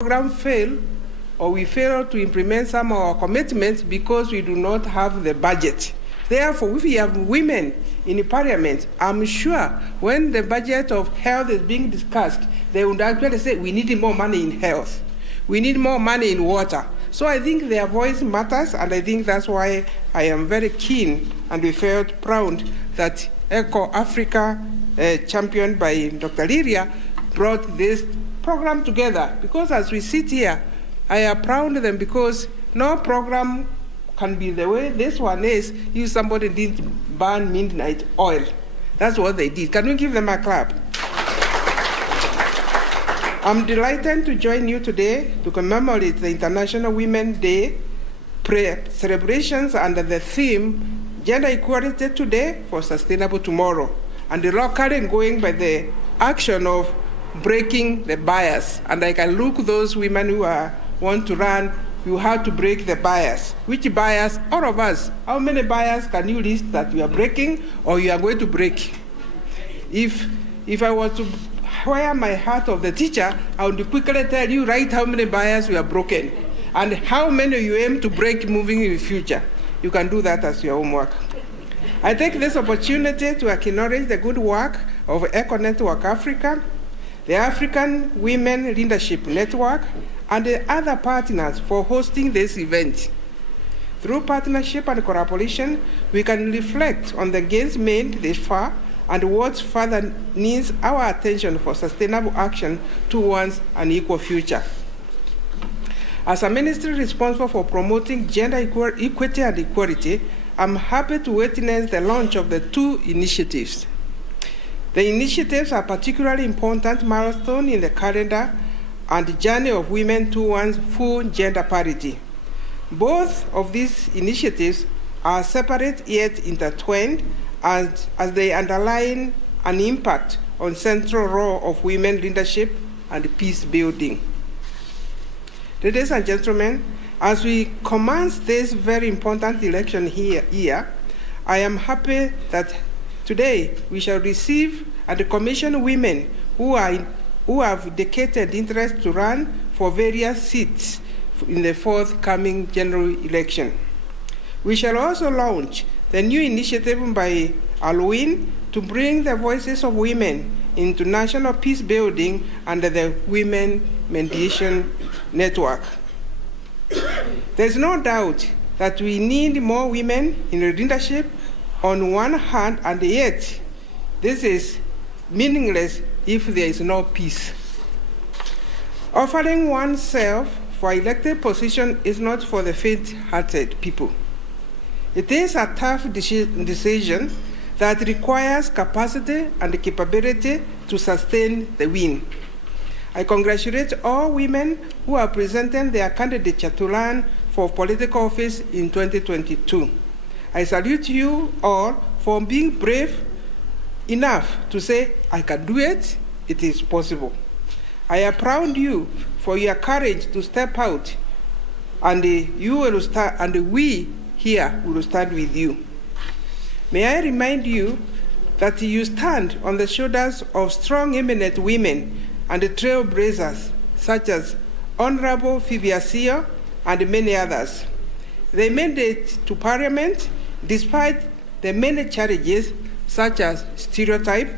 program fail or we fail to implement some of our commitments because we do not have the budget. Therefore, if we have women in the parliament, I'm sure when the budget of health is being discussed, they would actually say, we need more money in health. We need more money in water. So I think their voice matters, and I think that's why I am very keen and we felt proud that Eco Africa, championed by Dr. Liria, brought this program together. Because as we sit here, I applaud them because no program can be the way this one is if somebody didn't burn midnight oil. That's what they did. Can we give them a clap? I'm delighted to join you today to commemorate the International Women's Day celebrations under the theme Gender Equality Today for Sustainable Tomorrow, and the locally going by the action of breaking the bias. And I can look those women who want to run, you have to break the bias. Which bias? All of us. How many bias can you list that you are breaking or you are going to break? If I was to wear my hat of the teacher, I would quickly tell you, right, how many bias you are broken and how many you aim to break moving in the future. You can do that as your homework. I take this opportunity to acknowledge the good work of Eco Network Africa, the African Women Leadership Network, and the other partners for hosting this event. Through partnership and collaboration, we can reflect on the gains made this far and what further needs our attention for sustainable action towards an equal future. As a ministry responsible for promoting gender equity and equality, I'm happy to witness the launch of the two initiatives. The initiatives are particularly important milestone in the calendar and the journey of women towards full gender parity. Both of these initiatives are separate yet intertwined as they underline an impact on central role of women leadership and peace building. Ladies and gentlemen, as we commence this very important election here, I am happy that today we shall receive and commission women who have indicated interest to run for various seats in the forthcoming general election. We shall also launch the new initiative by Halloween to bring the voices of women into national peace building under the Women Mediation Network. There's no doubt that we need more women in leadership on one hand, and yet this is meaningless if there is no peace. Offering oneself for elected position is not for the faint-hearted people. It is a tough decision that requires capacity and capability to sustain the win. I congratulate all women who are presenting their candidature to run for political office in 2022. I salute you all for being brave enough to say, I can do it, it is possible. I applaud you for your courage to step out, and you will start, and we here will stand with you. May I remind you that you stand on the shoulders of strong, eminent women and trailblazers, such as Honorable Phoebe Asio and many others. They made it to Parliament despite the many challenges, such as stereotype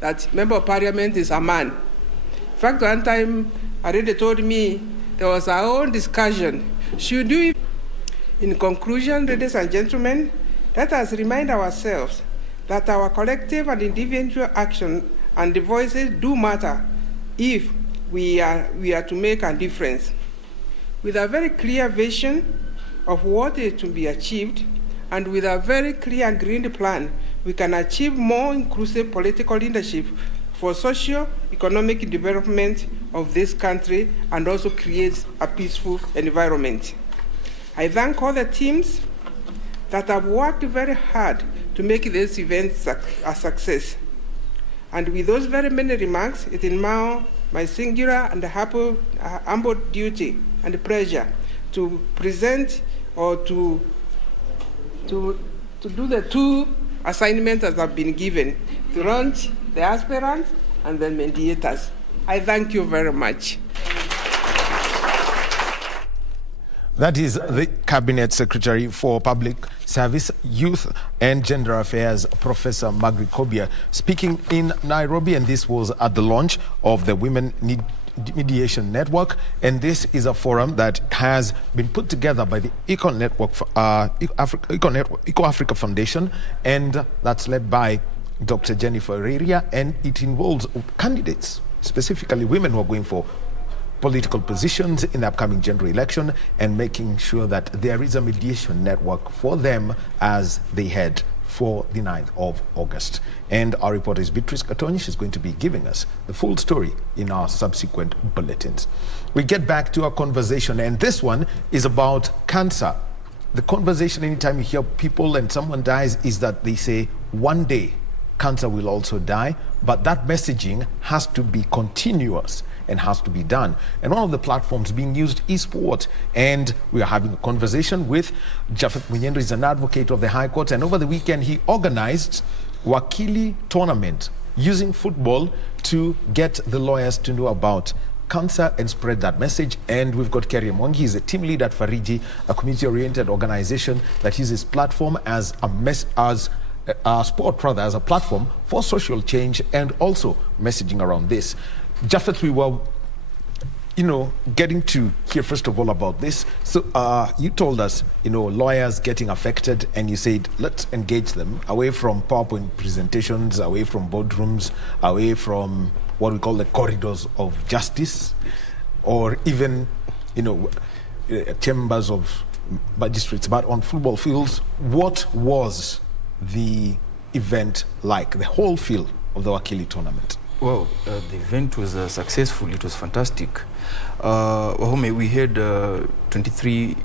that member of Parliament is a man. In fact, one time, Arede told me there was our own discussion. Should we? In conclusion, ladies and gentlemen, let us remind ourselves that our collective and individual action and the voices do matter if we are to make a difference. With a very clear vision of what is to be achieved, and with a very clear and green plan, we can achieve more inclusive political leadership for socio-economic development of this country and also create a peaceful environment. I thank all the teams that have worked very hard to make this event a success. And with those very many remarks, it is now my singular and humble duty and pleasure to present or to do the two assignments that have been given, to launch the aspirants and the mediators. I thank you very much. That is the Cabinet Secretary for Public Service, Youth and Gender Affairs, Professor Margaret Kobia, speaking in Nairobi, and this was at the launch of the Women Mediation Network, and this is a forum that has been put together by the Eco Africa Foundation, and that's led by Dr. Jennifer Reria, and it involves candidates, specifically women who are going for political positions in the upcoming general election, and making sure that there is a mediation network for them as they head for the 9th of August. And our reporter is Beatrice Katoni. She's going to be giving us the full story in our subsequent bulletins. We get back to our conversation, and this one is about cancer. The conversation, anytime you hear people and someone dies, is that they say one day cancer will also die, but that messaging has to be continuous and has to be done. And one of the platforms being used is sport. And we are having a conversation with Japhet Munyendo. He's an advocate of the High Court. And over the weekend, he organized Wakili tournament using football to get the lawyers to know about cancer and spread that message. And we've got Kerry Mwangi. He's a team lead at Fariji, a community-oriented organization that uses platform as a sport rather as a platform for social change and also messaging around this. Japhet, we were, getting to hear first of all about this. So you told us, lawyers getting affected, and you said, let's engage them away from PowerPoint presentations, away from boardrooms, away from what we call the corridors of justice, or even, chambers of magistrates, but on football fields. What was the event like, the whole feel of the Wakili tournament? Well, the event was successful. It was fantastic. Wahome, we had 23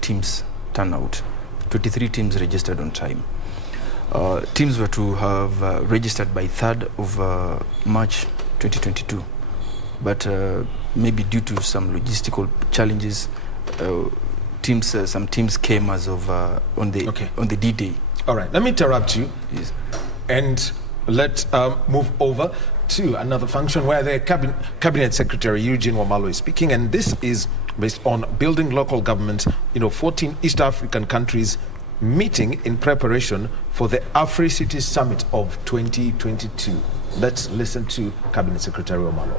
teams turn out. 23 teams registered on time. Teams were to have registered by 3rd of March 2022. But maybe due to some logistical challenges, some teams came as of on the D-Day. All right, let me interrupt you. Yes. And let's move over to another function where the Cabinet Secretary Eugene Wamalwa is speaking, and this is based on building local government. 14 East African countries meeting in preparation for the Afri-Cities Summit of 2022. Let's listen to Cabinet Secretary Wamalwa.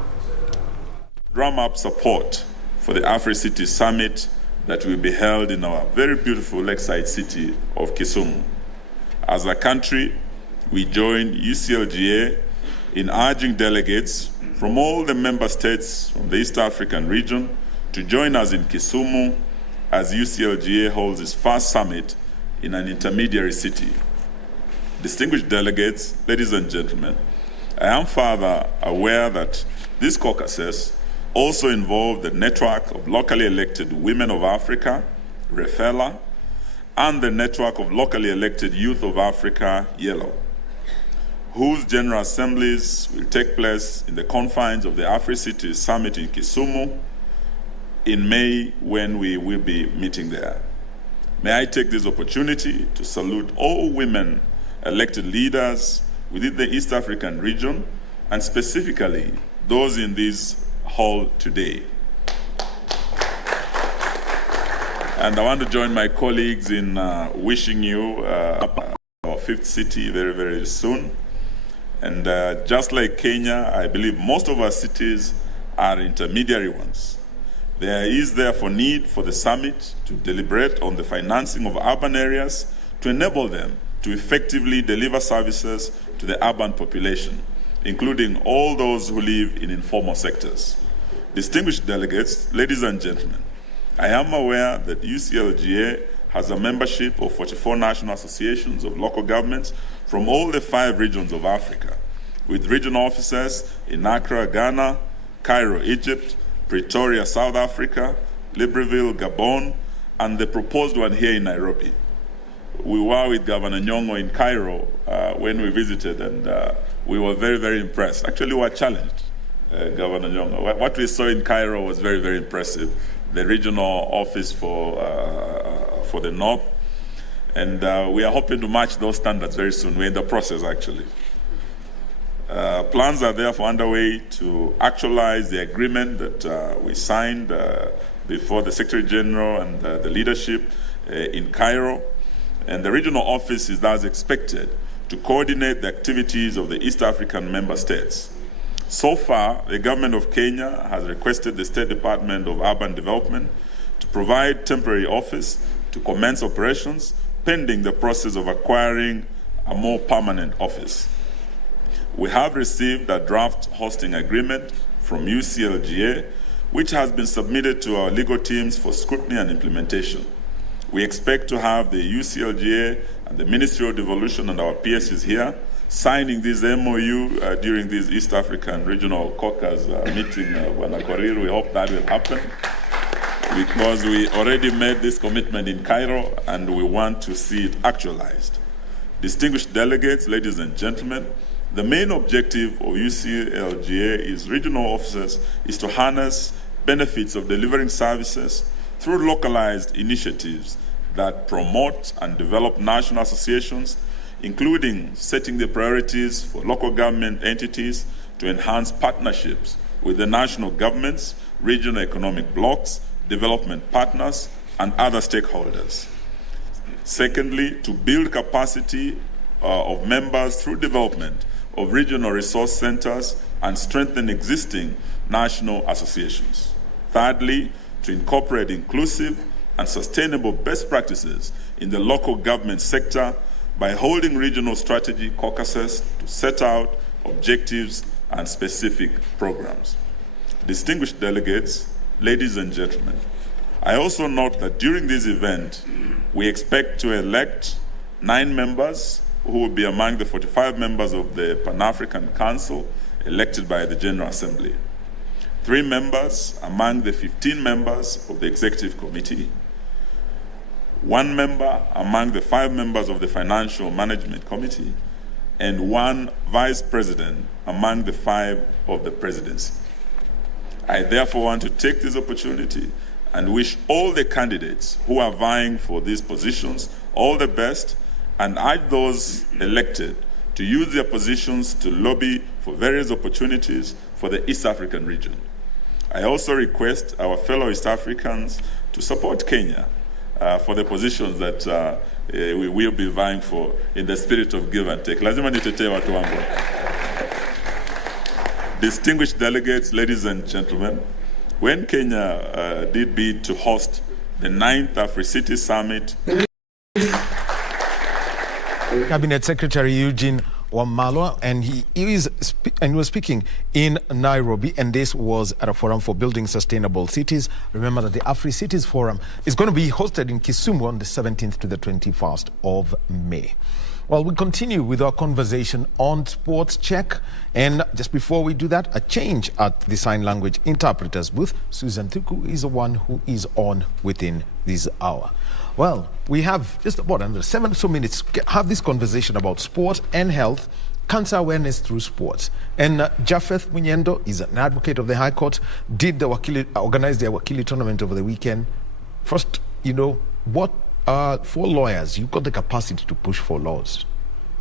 Drum up support for the Afri-Cities Summit that will be held in our very beautiful lakeside city of Kisumu. As a country, we join UCLGA in urging delegates from all the member states from the East African region to join us in Kisumu as UCLGA holds its first summit in an intermediary city. Distinguished delegates, ladies and gentlemen, I am further aware that these caucuses also involve the network of locally elected women of Africa, REFELA, and the network of locally elected youth of Africa, YELLOW, whose general assemblies will take place in the confines of the Afri-Cities Summit in Kisumu in May, when we will be meeting there. May I take this opportunity to salute all women elected leaders within the East African region, and specifically those in this hall today. And I want to join my colleagues in wishing you our fifth city very, very soon. And just like Kenya, I believe most of our cities are intermediary ones. There is therefore need for the summit to deliberate on the financing of urban areas to enable them to effectively deliver services to the urban population, including all those who live in informal sectors. Distinguished delegates, ladies and gentlemen, I am aware that UCLGA has a membership of 44 national associations of local governments from all the 5 regions of Africa, with regional offices in Accra, Ghana, Cairo, Egypt, Pretoria, South Africa, Libreville, Gabon, and the proposed one here in Nairobi. We were with Governor Nyong'o in Cairo when we visited, and we were very, very impressed. Actually, we were challenged, Governor Nyong'o. What we saw in Cairo was very, very impressive. The regional office for the North, and we are hoping to match those standards very soon. We're in the process, actually. Plans are therefore underway to actualize the agreement that we signed before the Secretary General and the leadership in Cairo, and the regional office is thus expected to coordinate the activities of the East African member states. So far, the government of Kenya has requested the State Department of Urban Development to provide temporary office to commence operations pending the process of acquiring a more permanent office. We have received a draft hosting agreement from UCLGA, which has been submitted to our legal teams for scrutiny and implementation. We expect to have the UCLGA and the Ministry of Devolution and our PSs here signing this MOU during this East African Regional Caucus meeting. We hope that will happen because we already made this commitment in Cairo and we want to see it actualized. Distinguished delegates, ladies and gentlemen, the main objective of UCLGA is regional officers is to harness benefits of delivering services through localized initiatives that promote and develop national associations, including setting the priorities for local government entities to enhance partnerships with the national governments, regional economic blocs, development partners, and other stakeholders. Secondly, to build capacity of members through development of regional resource centers and strengthen existing national associations. Thirdly, to incorporate inclusive and sustainable best practices in the local government sector by holding regional strategy caucuses to set out objectives and specific programs. Distinguished delegates, ladies and gentlemen, I also note that during this event, we expect to elect 9 members who will be among the 45 members of the Pan-African Council elected by the General Assembly. 3 members among the 15 members of the Executive Committee, 1 member among the 5 members of the Financial Management Committee, and 1 vice president among the 5 of the presidency. I therefore want to take this opportunity and wish all the candidates who are vying for these positions all the best and urge those elected to use their positions to lobby for various opportunities for the East African region. I also request our fellow East Africans to support Kenya for the positions that we will be vying for in the spirit of give and take. Lazima nitetee watu wangu. Distinguished delegates, ladies and gentlemen, when Kenya did bid to host the 9th Afri-City Summit, Cabinet Secretary Eugene Wamalwa, and he was speaking in Nairobi, and this was at a forum for building sustainable cities. Remember that the Afri-Cities Forum is going to be hosted in Kisumu on the 17th to the 21st of May. Well, we continue with our conversation on Sports Check. And just before we do that, a change at the sign language interpreters booth. Susan Thuku is the one who is on within this hour. Well, we have just about another 7 or so minutes to have this conversation about sport and health, cancer awareness through sports. And Japheth Munyendo is an advocate of the High Court, organized the Wakili tournament over the weekend. First, what for lawyers, you've got the capacity to push for laws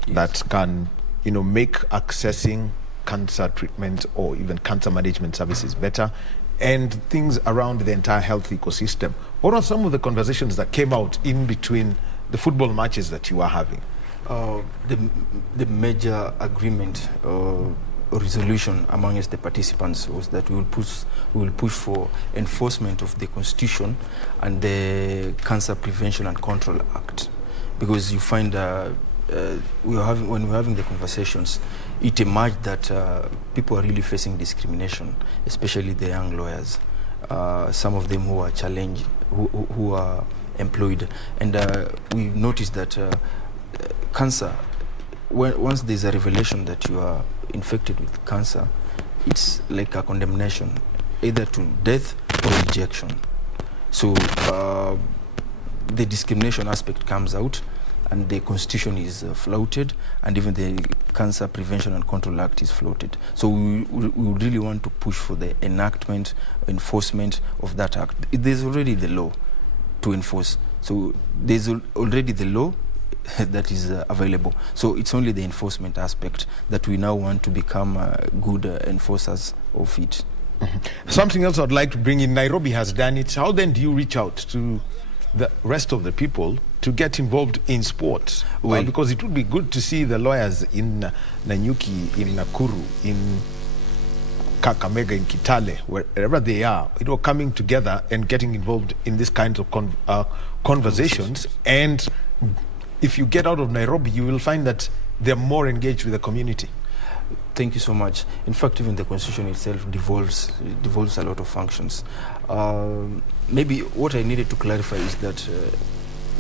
that can, make accessing cancer treatment or even cancer management services better and things around the entire health ecosystem. What are some of the conversations that came out in between the football matches that you are having? The major agreement resolution amongst the participants was that we will push for enforcement of the Constitution and the Cancer Prevention and Control Act, because you find when we're having the conversations, it emerged that people are really facing discrimination, especially the young lawyers. Some of them who are challenged, who are employed, and we've noticed that cancer. Once there's a revelation that you are infected with cancer, it's like a condemnation, either to death or rejection. So the discrimination aspect comes out, and the Constitution is flouted, and even the Cancer Prevention and Control Act is flouted. So we really want to push for the enactment, enforcement of that act. There's already the law to enforce. So there's already the law that is available. So it's only the enforcement aspect that we now want to become good enforcers of it. Something else I'd like to bring in, Nairobi has done it. How then do you reach out to the rest of the people to get involved in sports? Well, because it would be good to see the lawyers in Nanyuki, in Nakuru, in Kakamega, in Kitale, wherever they are, coming together and getting involved in these kinds of conversations. And if you get out of Nairobi, you will find that they're more engaged with the community. Thank you so much. In fact, even the constitution itself devolves a lot of functions. Maybe what I needed to clarify is that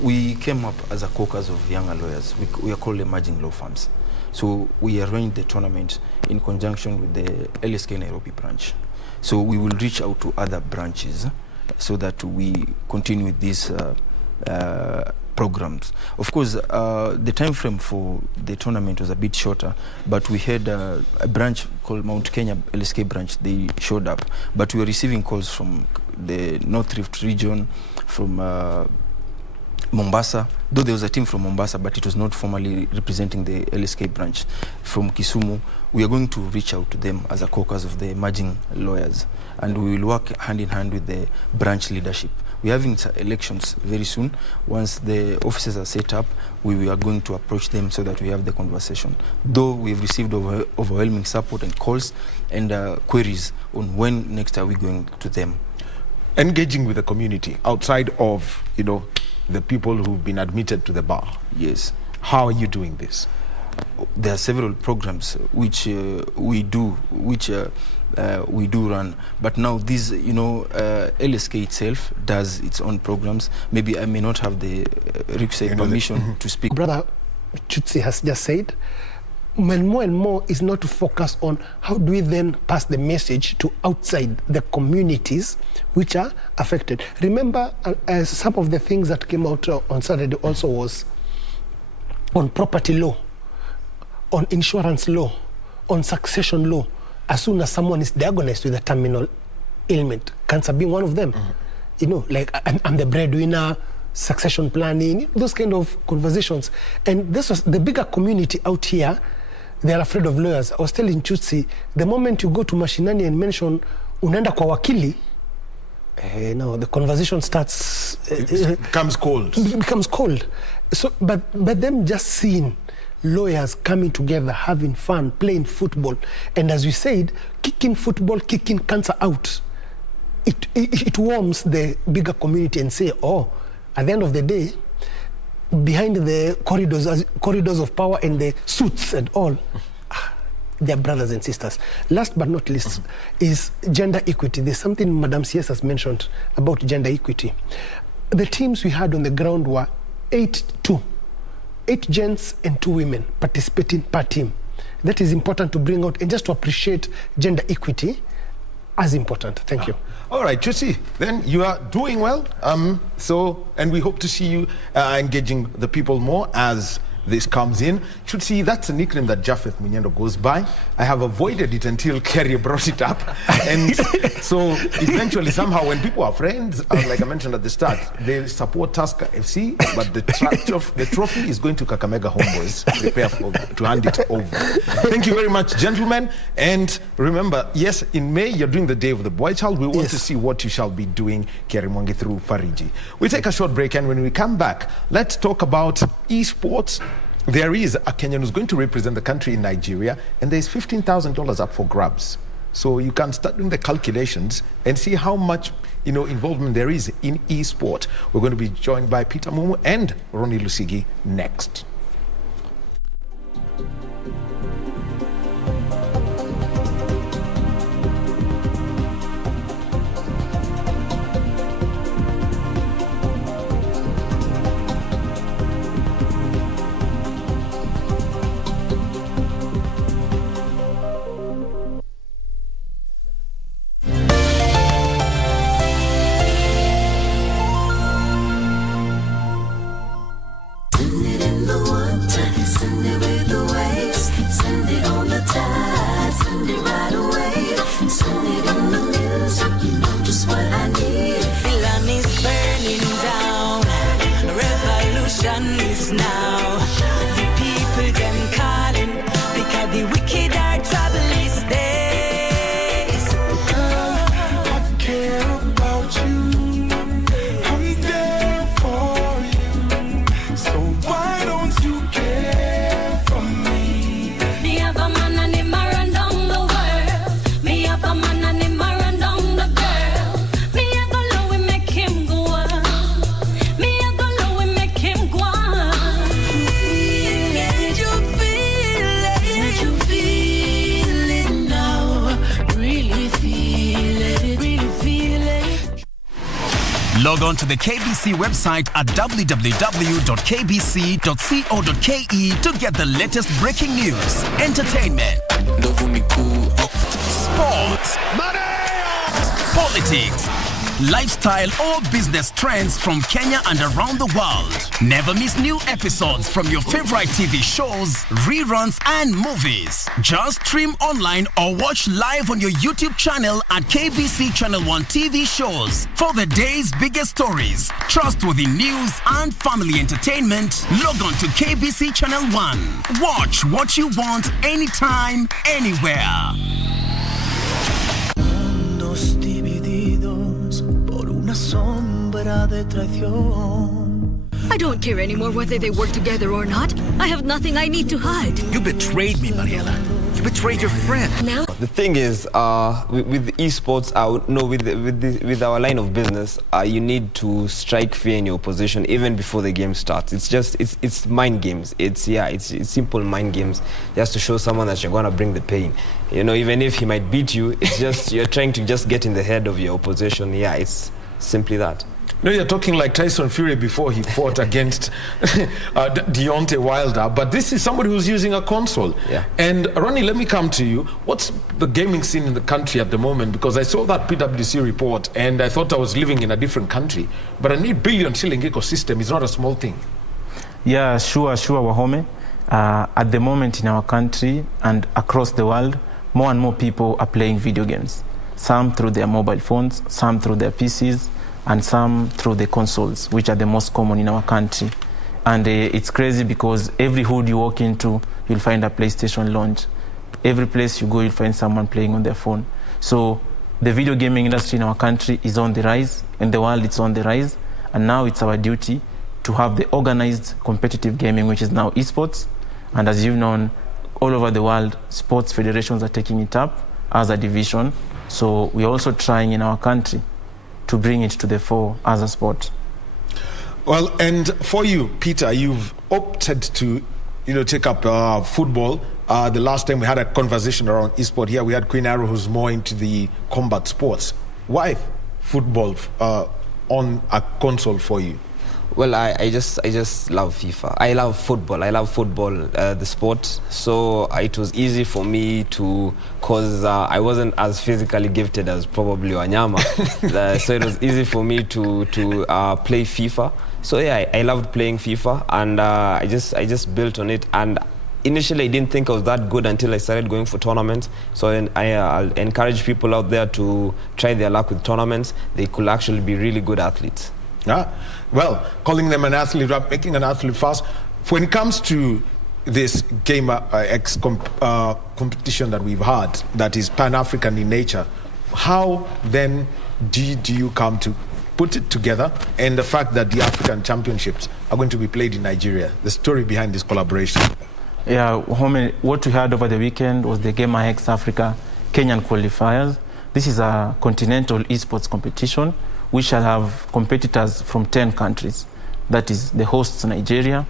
we came up as a caucus of younger lawyers. We are called emerging law firms. So we arranged the tournament in conjunction with the LSK Nairobi branch. So we will reach out to other branches so that we continue with these programs. Of course, the time frame for the tournament was a bit shorter, but we had a branch called Mount Kenya LSK branch. They showed up, but we were receiving calls from the North Rift region, from Mombasa, though there was a team from Mombasa, but it was not formally representing the LSK branch. From Kisumu, we are going to reach out to them as a caucus of the emerging lawyers, and we will work hand in hand with the branch leadership. We're having elections very soon. Once the offices are set up, we are going to approach them so that we have the conversation. Though we've received overwhelming support and calls and queries on when next are we going to them. Engaging with the community outside of, the people who've been admitted to the bar. Yes. How are you doing this? There are several programs which we do run, but now this, LSK itself does its own programs. Maybe I may not have the requisite permission to speak. Brother Chutsi has just said, more and more is not to focus on how do we then pass the message to outside the communities which are affected. Remember, some of the things that came out on Saturday also was on property law, on insurance law, on succession law. As soon as someone is diagnosed with a terminal ailment, cancer being one of them, like I'm the breadwinner, succession planning, those kind of conversations. And this was the bigger community out here. They are afraid of lawyers. I was telling Chutsi, the moment you go to mashinani and mention unaenda kwa wakili, now the conversation starts. It becomes cold. It becomes cold. So, but them just seeing lawyers coming together, having fun, playing football, and as we said, kicking football, kicking cancer out, it warms the bigger community and say, oh, at the end of the day, behind the corridors of power and the suits and all, they're brothers and sisters. Last but not least is gender equity. There's something Madam CS has mentioned about gender equity. The teams we had on the ground were 8-2. 8 gents and 2 women participating per team. That is important to bring out and just to appreciate gender equity as important. Thank you. All right, Chutsi, then you are doing well. And we hope to see you engaging the people more as this comes in. Chutsi, that's a nickname that Japheth Munyendo goes by. I have avoided it until Kerry brought it up. And so eventually, somehow, when people are friends, like I mentioned at the start, they support Tusker FC, but the trophy is going to Kakamega Homeboys. Prepare to hand it over. Thank you very much, gentlemen. And remember, yes, in May, you're doing the Day of the Boy Child. We want to see what you shall be doing, Kerry Mwangi, through Fariji. We take a short break, and when we come back, let's talk about esports. There is a Kenyan who's going to represent the country in Nigeria, and there's $15,000 up for grabs. So you can start doing the calculations and see how much involvement there is in e-sport. We're going to be joined by Peter Mumu and Ronnie Lusigi next. In the Log on to the KBC website at www.kbc.co.ke to get the latest breaking news, entertainment, sports, politics, lifestyle or business trends from Kenya and around the world. Never miss new episodes from your favorite TV shows, reruns and movies. Just stream online or watch live on your YouTube channel at KBC Channel 1 TV shows. For the day's biggest stories, trustworthy news and family entertainment, log on to KBC Channel 1. Watch what you want anytime, anywhere. I don't care anymore whether they work together or not. I have nothing I need to hide. You betrayed me, Mariela. You betrayed your friend. Now? The thing is, with esports, with our line of business, you need to strike fear in your opposition even before the game starts. It's mind games. It's simple mind games, just to show someone that you're gonna bring the pain. You know, even if he might beat you, it's just you're trying to just get in the head of your opposition. Yeah, it's simply that. No, you're talking like Tyson Fury before he fought against Deontay Wilder, but this is somebody who's using a console. Yeah. And Ronnie, let me come to you. What's the gaming scene in the country at the moment? Because I saw that PwC report and I thought I was living in a different country. But an 8 billion shilling ecosystem is not a small thing. Yeah, sure, Wahome. At the moment in our country and across the world, more and more people are playing video games. Some through their mobile phones, some through their PCs, and some through the consoles, which are the most common in our country. And it's crazy because every hood you walk into, you'll find a PlayStation launch. Every place you go, you'll find someone playing on their phone. So the video gaming industry in our country is on the rise. In the world, it's on the rise. And now it's our duty to have the organized competitive gaming, which is now esports. And as you've known, all over the world, sports federations are taking it up as a division. So we're also trying in our country to bring it to the fore as a sport. Well, and for you, Peter, you've opted to, take up football. The last time we had a conversation around esport here, we had Queen Arrow, who's more into the combat sports. Why football on a console for you? Well, I just love FIFA. I love football. The sport. So it was easy for me cause I wasn't as physically gifted as probably Wanyama. So it was easy for me to play FIFA. So yeah, I loved playing FIFA, and I just built on it. And initially, I didn't think I was that good until I started going for tournaments. So I'll encourage people out there to try their luck with tournaments. They could actually be really good athletes. Well, calling them an athlete, making an athlete fast. When it comes to this Gamer X competition that we've had, that is Pan-African in nature, how then do you come to put it together, and the fact that the African Championships are going to be played in Nigeria, the story behind this collaboration? Yeah, what we had over the weekend was the Gamer X Africa Kenyan qualifiers. This is a continental esports competition. We shall have competitors from 10 countries. That is the hosts Nigeria,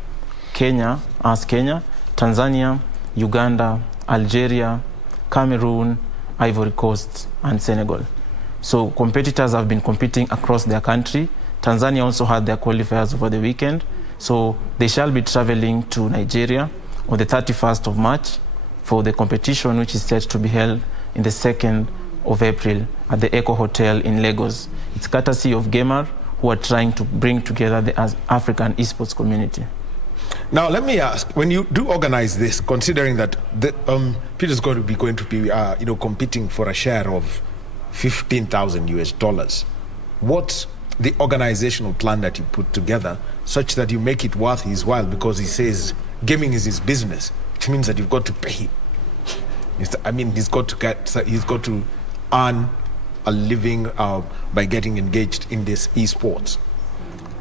Kenya, Tanzania, Uganda, Algeria, Cameroon, Ivory Coast, and Senegal. So competitors have been competing across their country. Tanzania also had their qualifiers over the weekend. So they shall be traveling to Nigeria on the 31st of March for the competition, which is set to be held in the 2nd of April at the Echo Hotel in Lagos. It's courtesy of Gamer, who are trying to bring together the African esports community. Now, let me ask, when you do organize this, considering that Peter's going to be competing for a share of $15,000 US, what's the organizational plan that you put together such that you make it worth his while? Because he says gaming is his business, which means that you've got to pay him. He's got to earn a living by getting engaged in this esports.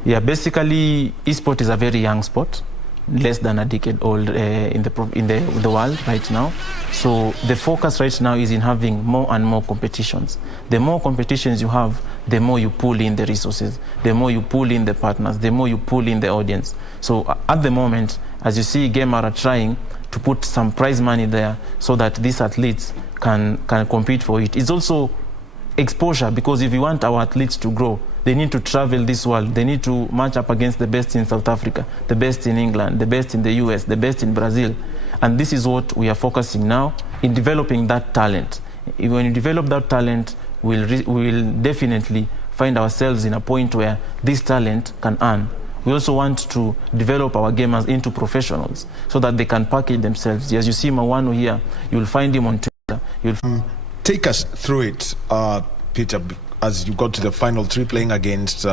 Yeah, basically, esport is a very young sport, less than a decade old in the world right now. So the focus right now is in having more and more competitions. The more competitions you have, the more you pull in the resources, the more you pull in the partners, the more you pull in the audience. So at the moment, as you see, Gamer are trying to put some prize money there so that these athletes can compete for it. It's also exposure, because if we want our athletes to grow, They need to travel this world. They need to match up against the best in South Africa, the best in England, the best in the US, the best in Brazil. And this is what we are focusing now in developing that talent. When you develop that talent, we'll definitely find ourselves in a point where this talent can earn. We also want to develop our gamers into professionals so that they can package themselves. As you see Mawano here, you'll find him on Twitter. Take us through it, Peter, as you got to the final three playing against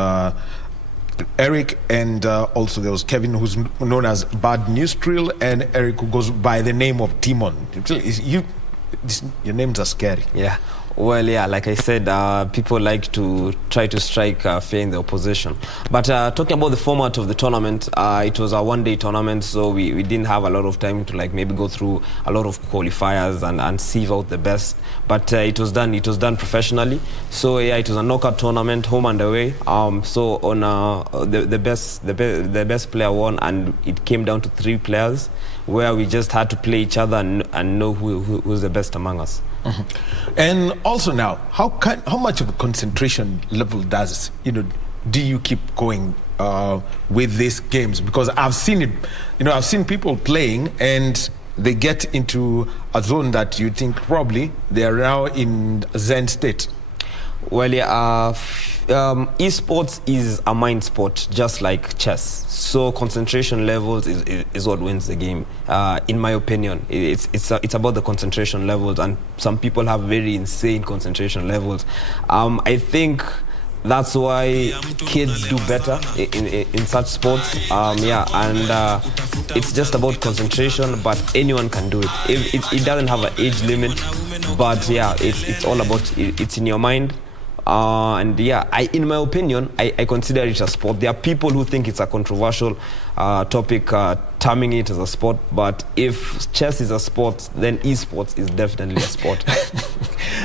Eric, and also there was Kevin, who's known as Bad Neustril, and Eric, who goes by the name of Demon. Your names are scary. Yeah. Well, yeah, like I said, people like to try to strike fear in the opposition. But talking about the format of the tournament, it was a one-day tournament, so we didn't have a lot of time to maybe go through a lot of qualifiers and sieve out the best. But it was done professionally. So yeah, it was a knockout tournament, home and away. So on the best player won, and it came down to 3 players, where we just had to play each other and know who's the best among us. And also now, how much of a concentration level do you keep going with these games? Because I've seen it, I've seen people playing and they get into a zone that you think probably they are now in Zen state. Well, yeah, esports is a mind sport, just like chess. So concentration levels is what wins the game. In my opinion, it's about the concentration levels, and some people have very insane concentration levels. I think that's why kids do better in such sports. It's just about concentration, but anyone can do it. It doesn't have an age limit, but yeah, it's all about it's in your mind. In my opinion, I consider it a sport. There are people who think it's a controversial topic, terming it as a sport. But if chess is a sport, then esports is definitely a sport.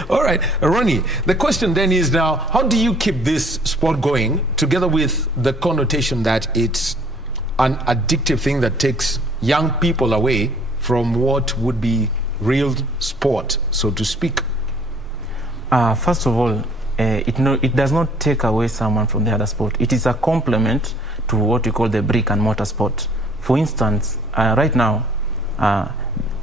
All right, Ronnie, the question then is now, how do you keep this sport going, together with the connotation that it's an addictive thing that takes young people away from what would be real sport, so to speak? First of all, it does not take away someone from the other sport. It is a complement to what we call the brick and mortar sport. For instance, right now,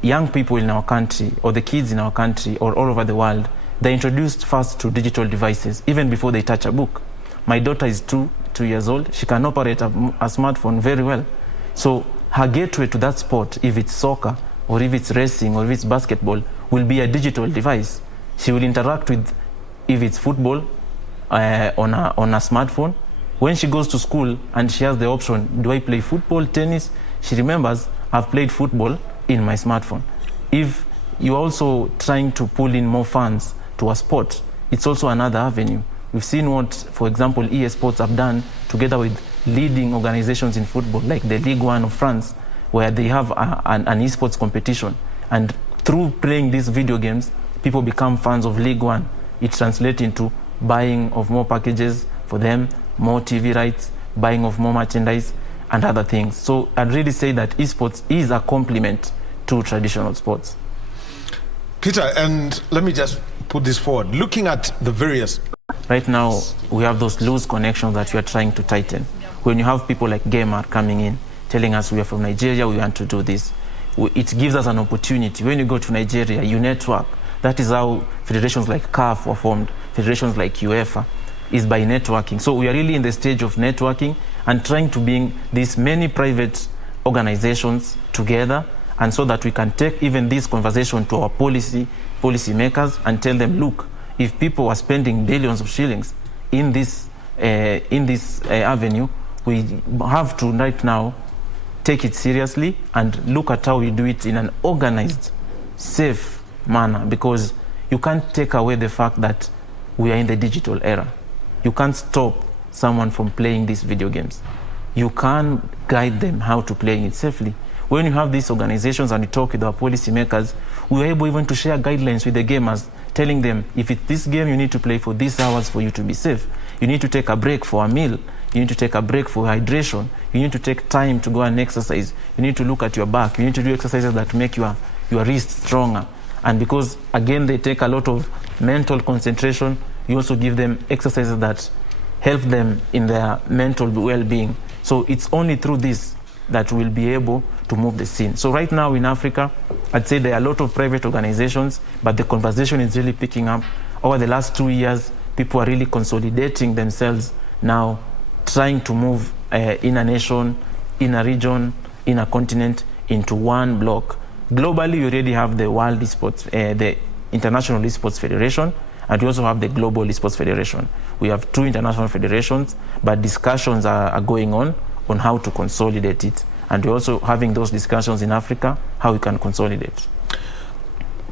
young people in our country, or the kids in our country, or all over the world, they're introduced first to digital devices, even before they touch a book. My daughter is two years old. She can operate a smartphone very well. So her gateway to that sport, if it's soccer, or if it's racing, or if it's basketball, will be a digital device. She will interact with, if it's football, on a smartphone. When she goes to school and she has the option, do I play football, tennis? She remembers, I've played football in my smartphone. If you're also trying to pull in more funds to a sport, it's also another avenue. We've seen what, for example, EA Sports have done together with leading organizations in football, like the Ligue 1 of France, where they have an esports competition. And through playing these video games, people become fans of Ligue 1. It translates into buying of more packages for them, more TV rights, buying of more merchandise, and other things. So I'd really say that esports is a complement to traditional sports. Peter, and let me just put this forward. Looking at the various... Right now, we have those loose connections that we are trying to tighten. When you have people like Gamer coming in, telling us we are from Nigeria, we want to do this, it gives us an opportunity. When you go to Nigeria, you network. That is how federations like CAF were formed, federations like UEFA, is by networking. So we are really in the stage of networking and trying to bring these many private organizations together, and so that we can take even this conversation to our policy makers and tell them, look, if people are spending billions of shillings in this avenue, we have to right now take it seriously and look at how we do it in an organized, safe manner, because you can't take away the fact that we are in the digital era. You can't stop someone from playing these video games. You can guide them how to play it safely. When you have these organizations and you talk with our policymakers, we are able even to share guidelines with the gamers, telling them, if it's this game, you need to play for these hours for you to be safe. You need to take a break for a meal. You need to take a break for hydration. You need to take time to go and exercise. You need to look at your back. You need to do exercises that make your wrist stronger. And because, again, they take a lot of mental concentration, you also give them exercises that help them in their mental well-being. So it's only through this that we'll be able to move the scene. So right now in Africa, I'd say there are a lot of private organizations, but the conversation is really picking up. Over the last 2 years, people are really consolidating themselves now, trying to move in a nation, in a region, in a continent, into one block. Globally, you already have the World Esports, the International Esports Federation, and we also have the Global Esports Federation. We have 2 international federations, but discussions are going on how to consolidate it. And we're also having those discussions in Africa, how we can consolidate.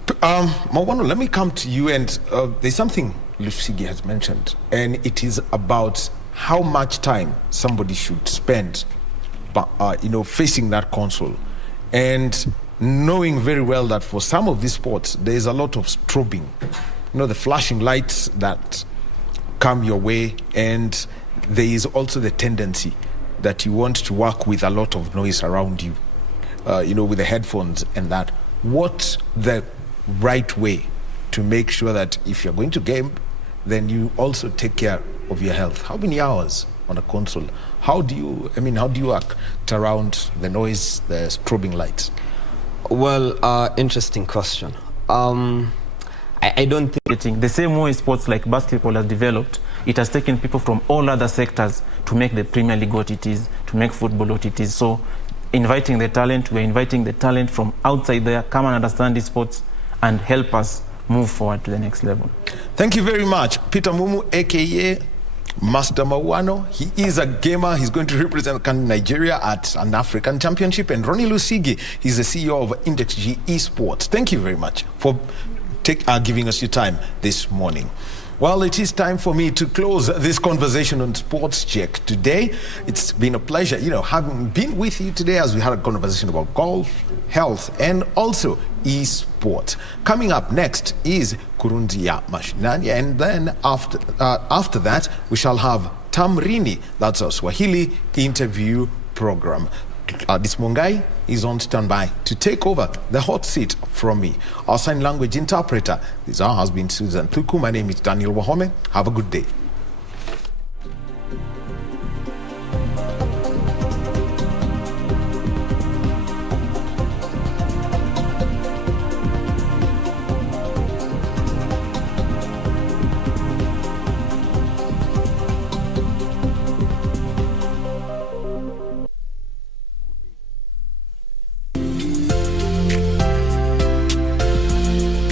Mawano, let me come to you, and there's something Lusigi has mentioned, and it is about how much time somebody should spend facing that console, and knowing very well that for some of these sports, there is a lot of strobing, the flashing lights that come your way, and there is also the tendency that you want to work with a lot of noise around you, with the headphones and that. What's the right way to make sure that if you're going to game, then you also take care of your health? How many hours on a console? How do you act around the noise, the strobing lights? Well, interesting question. I don't think the same way sports like basketball has developed, it has taken people from all other sectors to make the Premier League what it is, to make football what it is. So inviting the talent, we're inviting the talent from outside there, come and understand these sports and help us move forward to the next level. Thank you very much. Peter Mumu, aka Master Mawano. He is a gamer. He's going to represent Nigeria at an African Championship. And Ronnie Lusigi, he's the CEO of Index G Esports. Thank you very much for giving us your time this morning. Well, it is time for me to close this conversation on Sports Check today. It's been a pleasure, having been with you today as we had a conversation about golf, health, and also esports. Coming up next is Kurunzi ya Mashinani, and then after that, we shall have Tamrini, that's our Swahili interview program. This Mungai is on standby to take over the hot seat from me. Our sign language interpreter has been Susan Tuku. My name is Daniel Wahome. Have a good day.